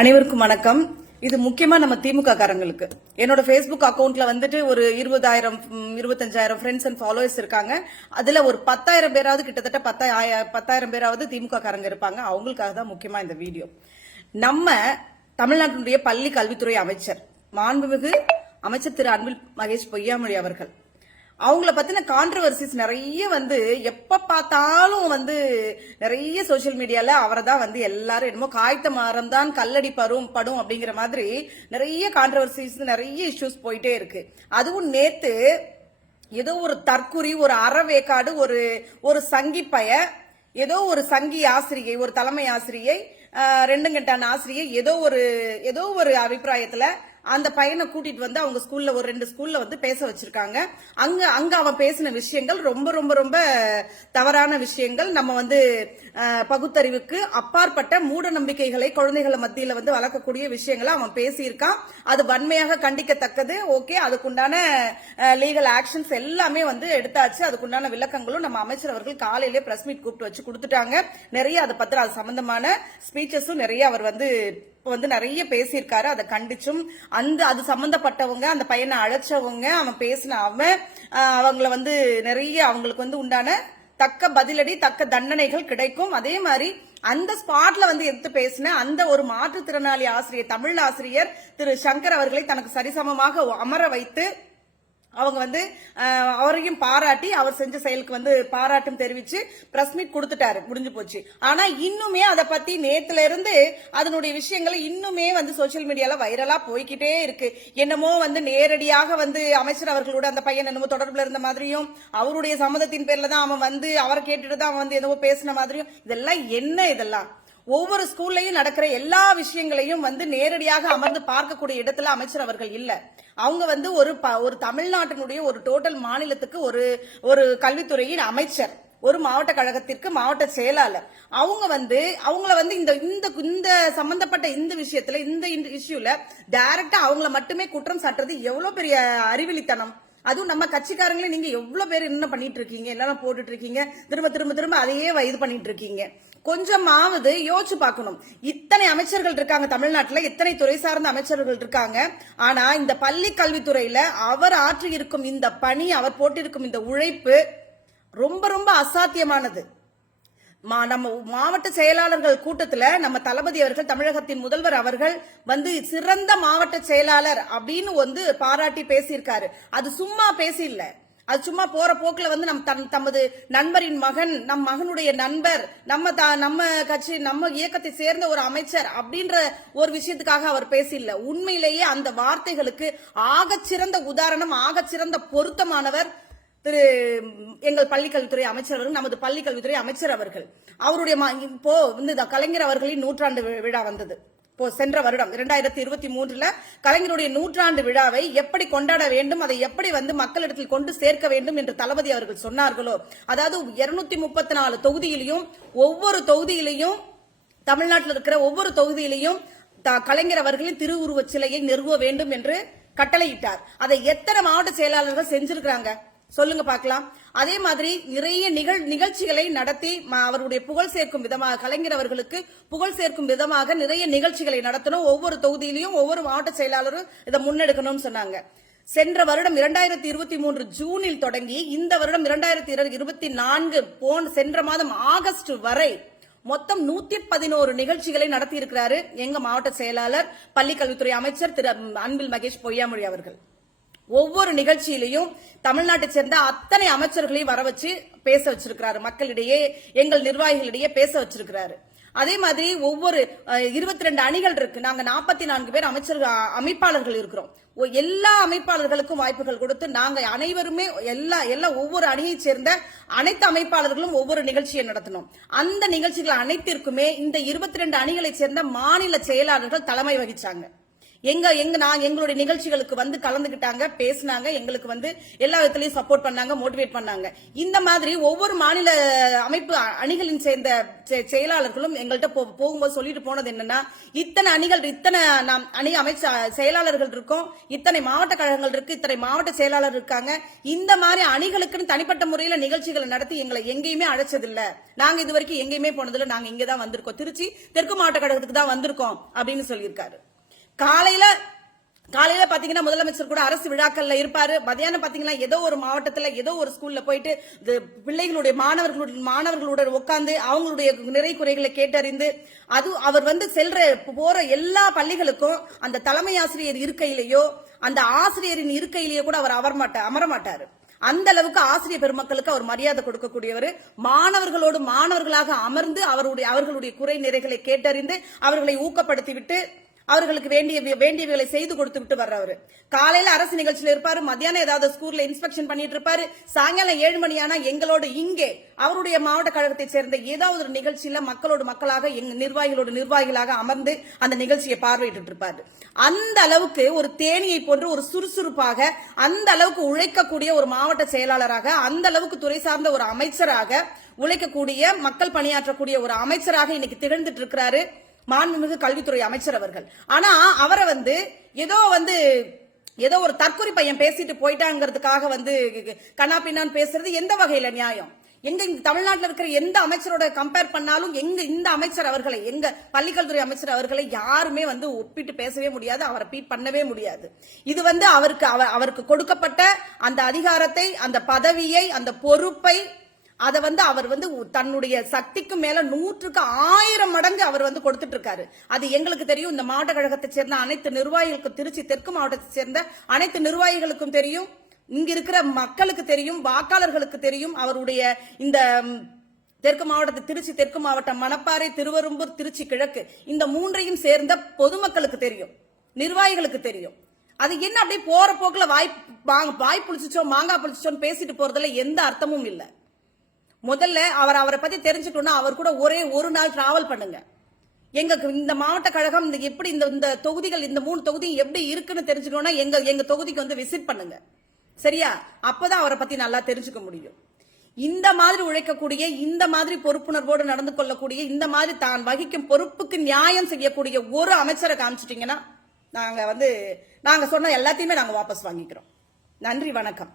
அனைவருக்கும் வணக்கம். இது முக்கியமா நம்ம திமுக காரங்களுக்கு என்னோட ஃபேஸ்புக் அக்கௌண்ட்ல வந்துட்டு ஒரு இருபதாயிரம் இருபத்தஞ்சாயிரம் ஃப்ரெண்ட்ஸ் அண்ட் ஃபாலோவர்ஸ் இருக்காங்க. அதுல ஒரு பத்தாயிரம் பேராவது கிட்டத்தட்ட பத்தாயிரம் பத்தாயிரம் பேராவது திமுக காரங்க இருப்பாங்க. அவங்களுக்காக தான் முக்கியமா இந்த வீடியோ. நம்ம தமிழ்நாட்டினுடைய பள்ளி கல்வித்துறை அமைச்சர் மாண்புமிகு அமைச்சர் திரு அன்பில் மகேஷ் பொய்யாமொழி அவர்கள். அவங்கள பத்தின கான்ட்ரவர்சிஸ் நிறைய வந்து எப்ப பார்த்தாலும் வந்து நிறைய சோஷியல் மீடியால அவரை தான் வந்து எல்லாரும் என்னமோ காய்த்த மாறம் தான் கல்லடி பரும் படும் அப்படிங்கிற மாதிரி நிறைய கான்ட்ரவர்சிஸ் நிறைய இஷ்யூஸ் போயிட்டே இருக்கு. அதுவும் நேத்து ஏதோ ஒரு தற்குறி ஒரு அறவேக்காடு ஒரு ஒரு சங்கி பய ஏதோ ஒரு சங்கி ஆசிரியை ஒரு தலைமை ஆசிரியை ஆஹ், ரெண்டு கட்டான ஆசிரியை ஏதோ ஒரு ஏதோ ஒரு அபிப்பிராயத்துல அந்த பையனை கூட்டிட்டு வந்து அவங்க ஸ்கூல்ல ஒரு ரெண்டு ஸ்கூல்ல வந்து பேச வச்சிருக்காங்க. அங்க அங்க அவன் பேசின விஷயங்கள் ரொம்ப ரொம்ப ரொம்ப தவறான விஷயங்கள். நம்ம வந்து பகுத்தறிவுக்கு அப்பாற்பட்ட மூட நம்பிக்கைகளை குழந்தைகளை மத்தியில வந்து வளர்க்கக்கூடிய விஷயங்களை அவன் பேசியிருக்கான். அது வன்மையாக கண்டிக்கத்தக்கது. ஓகே அதுக்குண்டான லீகல் ஆக்ஷன்ஸ் எல்லாமே வந்து எடுத்தாச்சு. அதுக்குண்டான விளக்கங்களும் நம்ம அமைச்சர் அவர்கள் காலையிலே பிரஸ் மீட் கூப்பிட்டு வச்சு கொடுத்துட்டாங்க. நிறைய அதை பத்திர அது சம்பந்தமான ஸ்பீச்சஸும் நிறைய அவர் வந்து வந்து நிறைய பேசியிருக்காரு. அதை கண்டிச்சும் அந்த அது சம்பந்தப்பட்டவங்க அந்த பையனை அழைச்சவங்க அவன் பேசின அவன் அவங்களை அவங்கள வந்து நிறைய அவங்களுக்கு வந்து உண்டான தக்க பதிலடி தக்க தண்டனைகள் கிடைக்கும். அதே மாதிரி அந்த ஸ்பாட்ல வந்து எடுத்து பேசின அந்த ஒரு மாற்றுத்திறனாளி ஆசிரியர் தமிழ் ஆசிரியர் திரு சங்கர் அவர்களை தனக்கு சரிசமமாக அமர வைத்து அவங்க வந்து அவரையும் பாராட்டி அவர் செஞ்ச செயலுக்கு வந்து பாராட்டும் தெரிவிச்சு பிரஸ் மீட் கொடுத்துட்டாரு. முடிஞ்சு போச்சு. ஆனா இன்னுமே அதை பத்தி நேத்துல இருந்து அதனுடைய விஷயங்களை இன்னுமே வந்து சோசியல் மீடியால வைரலா போய்க்கிட்டே இருக்கு. என்னமோ வந்து நேரடியாக வந்து அமைச்சர் அவர்களோட அந்த பையன் என்னமோ தொடர்புல இருந்த மாதிரியும் அவருடைய சம்மதத்தின் பேர்ல தான் அவன் வந்து அவரை கேட்டுட்டு தான் அவன் வந்து என்னமோ பேசின மாதிரியும் இதெல்லாம் என்ன இதெல்லாம்? ஒவ்வொரு ஸ்கூல்லையும் நடக்கிற எல்லா விஷயங்களையும் வந்து நேரடியாக அமர்ந்து பார்க்கக்கூடிய இடத்துல அமைச்சர் அவர்கள் இல்ல. அவங்க வந்து ஒரு ப- ஒரு தமிழ்நாட்டினுடைய ஒரு டோட்டல் மாநிலத்துக்கு ஒரு ஒரு கல்வித்துறையின் அமைச்சர். ஒரு மாவட்ட கழகத்திற்கு மாவட்ட செயலாளர். அவங்க வந்து அவங்கள வந்து இந்த இந்த இந்த சம்பந்தப்பட்ட இந்த விஷயத்துல இந்த இஷ்யூல டைரக்டா அவங்கள மட்டுமே குற்றம் சாட்டுறது எவ்வளவு பெரிய அறிவிலித்தனம். அதுவும் நம்ம கட்சிக்காரங்களே நீங்க எவ்வளவு பேர் என்ன பண்ணிட்டு இருக்கீங்க? என்னென்ன போட்டுட்டு இருக்கீங்க? திரும்ப திரும்ப திரும்ப அதையே இது பண்ணிட்டு இருக்கீங்க. கொஞ்சமாவது யோசிச்சு பார்க்கணும். இத்தனை அமைச்சர்கள் இருக்காங்க தமிழ்நாட்டில் இத்தனை துறை சார்ந்த அமைச்சர்கள் இருக்காங்க. ஆனா இந்த பள்ளி கல்வித்துறையில அவர் ஆற்றி இருக்கும் இந்த பணி அவர் போட்டிருக்கும் இந்த உழைப்பு ரொம்ப ரொம்ப அசாத்தியமானது. நம்ம மாவட்ட செயலாளர்கள் கூட்டத்துல நம்ம தளபதி அவர்கள் தமிழகத்தின் முதல்வர் அவர்கள் வந்து சிறந்த மாவட்ட செயலாளர் அப்படின்னு வந்து பாராட்டி பேசியிருக்காரு. அது சும்மா பேசி இல்ல அது சும்மா போற போக்குல வந்து நம் தன் தமது நண்பரின் மகன் நம் மகனுடைய நண்பர் நம்ம த- நம்ம கட்சி நம்ம இயக்கத்தை சேர்ந்த ஒரு அமைச்சர் அப்படின்ற ஒரு விஷயத்துக்காக அவர் பேசியில்ல உண்மையிலேயே அந்த வார்த்தைகளுக்கு ஆகச்சிறந்த உதாரணம் ஆகச்சிறந்த பொருத்தமானவர் திரு எங்கள் பள்ளிக்கல்வித்துறை அமைச்சர் அவர்கள் நமது பள்ளிக்கல்வித்துறை அமைச்சர் அவர்கள். அவருடைய ம- இப்போ வந்து கலைஞர் அவர்களின் நூற்றாண்டு விழா வந்தது. இப்போ சென்ற வருடம் இரண்டாயிரத்தி இருபத்தி மூன்றுல கலைஞருடைய நூற்றாண்டு விழாவை எப்படி கொண்டாட வேண்டும் அதை எப்படி வந்து மக்களிடத்தில் கொண்டு சேர்க்க வேண்டும் என்று தளபதி அவர்கள் சொன்னார்களோ அதாவது இருநூத்தி முப்பத்தி நாலு தொகுதியிலையும் ஒவ்வொரு தொகுதியிலையும் தமிழ்நாட்டில் இருக்கிற ஒவ்வொரு தொகுதியிலையும் த- கலைஞர் அவர்களின் திருவுருவச் சிலையை நிறுவ வேண்டும் என்று கட்டளையிட்டார். அதை எத்தனை மாவட்ட செயலாளர்கள் செஞ்சிருக்கிறாங்க? சொல்லுங்க பார்க்கலாம். அதே மாதிரி நிறைய நிகழ் நிகழ்ச்சிகளை நடத்தி அவருடைய புகழ் சேர்க்கும் விதமாக கலைஞர் அவர்களுக்கு புகழ் சேர்க்கும் விதமாக நிறைய நிகழ்ச்சிகளை நடத்தணும். ஒவ்வொரு தொகுதியிலையும் ஒவ்வொரு மாவட்ட செயலாளரும் இதை முன்னெடுக்கணும்னு சொன்னாங்க. சென்ற வருடம் இரண்டாயிரத்தி இருபத்தி மூன்று ஜூனில் தொடங்கி இந்த வருடம் இரண்டாயிரத்தி இருபத்தி நான்கு போன் சென்ற மாதம் ஆகஸ்ட் வரை மொத்தம் நூத்தி பதினோரு நிகழ்ச்சிகளை நடத்தி இருக்கிறாரு எங்க மாவட்ட செயலாளர் பள்ளிக்கல்வித்துறை அமைச்சர் திரு அன்பில் மகேஷ் பொய்யாமொழி அவர்கள். ஒவ்வொரு நிகழ்ச்சியிலையும் தமிழ்நாட்டை சேர்ந்த அத்தனை அமைச்சர்களையும் வர வச்சு பேச வச்சிருக்கிறாரு. மக்களிடையே எங்கள் நிர்வாகிகளிடையே பேச வச்சிருக்கிறாரு. அதே மாதிரி ஒவ்வொரு இருபத்தி ரெண்டு அணிகள் இருக்கு. நாங்க நாற்பத்தி நான்கு பேர் அமைச்சர் அமைப்பாளர்கள் இருக்கிறோம். எல்லா அமைப்பாளர்களுக்கும் வாய்ப்புகள் கொடுத்து நாங்க அனைவருமே எல்லா எல்லா ஒவ்வொரு அணியை சேர்ந்த அனைத்து அமைப்பாளர்களும் ஒவ்வொரு நிகழ்ச்சியை நடத்தணும். அந்த நிகழ்ச்சிகள் அனைத்திற்குமே இந்த இருபத்தி ரெண்டு அணிகளை சேர்ந்த மாநில செயலாளர்கள் தலைமை வகிச்சாங்க. எங்க எங்க நான் எங்களுடைய நிகழ்ச்சிகளுக்கு வந்து கலந்துக்கிட்டாங்க பேசினாங்க எங்களுக்கு வந்து எல்லா விதத்திலையும் சப்போர்ட் பண்ணாங்க மோட்டிவேட் பண்ணாங்க. இந்த மாதிரி ஒவ்வொரு மாநில அமைப்பு அணிகளின் சேர்ந்த செ- செயலாளர்களும் எங்கள்கிட்ட போகும்போது சொல்லிட்டு போனது என்னன்னா இத்தனை அணிகள் இத்தனை நாம் அணி அமைச்ச செயலாளர்கள் இருக்கோம் இத்தனை மாவட்ட கழகங்கள் இருக்கு இத்தனை மாவட்ட செயலாளர் இருக்காங்க இந்த மாதிரி அணிகளுக்குன்னு தனிப்பட்ட முறையில நிகழ்ச்சிகளை நடத்தி எங்களை எங்கேயுமே அழைச்சதில்ல. நாங்க இது வரைக்கும் எங்கேயுமே போனதில்லை நாங்க இங்கே தான் வந்திருக்கோம். திருச்சி தெற்கு மாவட்ட கழகத்துக்கு தான் வந்திருக்கோம் அப்படின்னு சொல்லியிருக்காரு. காலையில காலையில பாத்தீங்கன்னா முதலமைச்சர் கூட அரசு விழாக்கள்ல இருப்பாரு. மதியானம் பாத்தீங்கன்னா ஏதோ ஒரு மாவட்டத்துல ஏதோ ஒரு ஸ்கூல்ல போயிட்டு பிள்ளைகளுடைய மாணவர்களுடைய மாணவர்களுடன் உட்கார்ந்து அவங்களுடைய நிறை குறைகளை கேட்டறிந்து அது அவர் வந்து செல்ற போற எல்லா பள்ளிகளுக்கும் அந்த தலைமை ஆசிரியர் இருக்கையிலேயோ அந்த ஆசிரியரின் இருக்கையிலேயோ கூட அவர் அமர மாட்டார் அமர மாட்டாரு. அந்த அளவுக்கு ஆசிரியர் பெருமக்களுக்கு அவர் மரியாதை கொடுக்கக்கூடியவர். மாணவர்களோடு மாணவர்களாக அமர்ந்து அவருடைய அவர்களுடைய குறை நிறைகளை கேட்டறிந்து அவர்களை ஊக்கப்படுத்தி விட்டு அவர்களுக்கு வேண்டிய வேண்டியவைகளை செய்து கொடுத்து விட்டு வர்றவர். காலையில அரசு நிகழ்ச்சியில இருப்பாரு மத்தியானம் ஏதாவது ஸ்கூல்ல இன்ஸ்பெக்ஷன் பண்ணிட்டு இருப்பாரு சாயங்காலம் ஏழு மணி ஆனா எங்களோட இங்கே அவருடைய மாவட்ட கழகத்தை சேர்ந்த ஏதாவது ஒரு நிகழ்ச்சியில மக்களோடு மக்களாக எங்க நிர்வாகிகளோடு நிர்வாகிகளாக அமர்ந்து அந்த நிகழ்ச்சியை பார்வையிட்டு இருப்பாரு. அந்த அளவுக்கு ஒரு தேனியை போன்று ஒரு சுறுசுறுப்பாக அந்த அளவுக்கு உழைக்கக்கூடிய ஒரு மாவட்ட செயலாளராக அந்த அளவுக்கு துறை சார்ந்த ஒரு அமைச்சராக உழைக்கக்கூடிய மக்கள் பணியாற்றக்கூடிய ஒரு அமைச்சராக இன்னைக்கு திகழ்ந்துட்டு இருக்கிறாரு. மாண்புமிகு கல்வித்துறை அமைச்சர் அவர்கள். ஆனா அவரை வந்து ஏதோ வந்து ஏதோ ஒரு தற்கொலை பையன் பேசிட்டு போயிட்டாங்கிறதுக்காக வந்து கண்ணா பின்னான்னு பேசுறது எந்த வகையில நியாயம்? எங்க இந்த தமிழ்நாட்டில் இருக்கிற எந்த அமைச்சரோட கம்பேர் பண்ணாலும் எங்க இந்த அமைச்சர் அவர்களை எங்க பள்ளிக்கல்வித்துறை அமைச்சர் அவர்களை யாருமே வந்து ஒப்பிட்டு பேசவே முடியாது அவரை பீட் பண்ணவே முடியாது. இது வந்து அவருக்கு அவர் அவருக்கு கொடுக்கப்பட்ட அந்த அதிகாரத்தை அந்த பதவியை அந்த பொறுப்பை அதை வந்து அவர் வந்து தன்னுடைய சக்திக்கு மேல நூற்றுக்கு ஆயிரம் மடங்கு அவர் வந்து கொடுத்துட்டு இருக்காரு அது எங்களுக்கு தெரியும். இந்த மாவட்ட கழகத்தை சேர்ந்த அனைத்து நிர்வாகிகளுக்கும் திருச்சி தெற்கு மாவட்டத்தை சேர்ந்த அனைத்து நிர்வாகிகளுக்கும் தெரியும். இங்க இருக்கிற மக்களுக்கு தெரியும். வாக்காளர்களுக்கு தெரியும். அவருடைய இந்த தெற்கு மாவட்டத்து திருச்சி தெற்கு மாவட்டம் மணப்பாறை திருவரும்பூர் திருச்சி கிழக்கு இந்த மூன்றையும் சேர்ந்த பொதுமக்களுக்கு தெரியும். நிர்வாகிகளுக்கு தெரியும். அது என்ன அப்படியே போற போக்குல வாய் வாய் புளிச்சிச்சோ மாங்காய் புளிச்சிச்சோன்னு பேசிட்டு போறதுல எந்த அர்த்தமும் இல்லை. முதல்ல அவர் அவரை பத்தி தெரிஞ்சுக்கணும்னா அவர் கூட ஒரே ஒரு நாள் டிராவல் பண்ணுங்க. எங்க இந்த மாவட்ட கழகம் இந்த எப்படி இந்த இந்த தொகுதிகள் இந்த மூணு தொகுதி எப்படி இருக்குன்னு தெரிஞ்சுக்கணும்னா எங்க எங்க தொகுதிக்கு வந்து விசிட் பண்ணுங்க. சரியா? அப்பதான் அவரை பத்தி நல்லா தெரிஞ்சுக்க முடியும். இந்த மாதிரி உழைக்கக்கூடிய இந்த மாதிரி பொறுப்புணர்வோடு நடந்து கொள்ளக்கூடிய இந்த மாதிரி தான் வகிக்கும் பொறுப்புக்கு நியாயம் செய்யக்கூடிய ஒரு அமைச்சரை காமிச்சிட்டிங்கன்னா நாங்கள் வந்து நாங்கள் சொன்ன எல்லாத்தையுமே நாங்கள் வாபஸ் வாங்கிக்கிறோம். நன்றி வணக்கம்.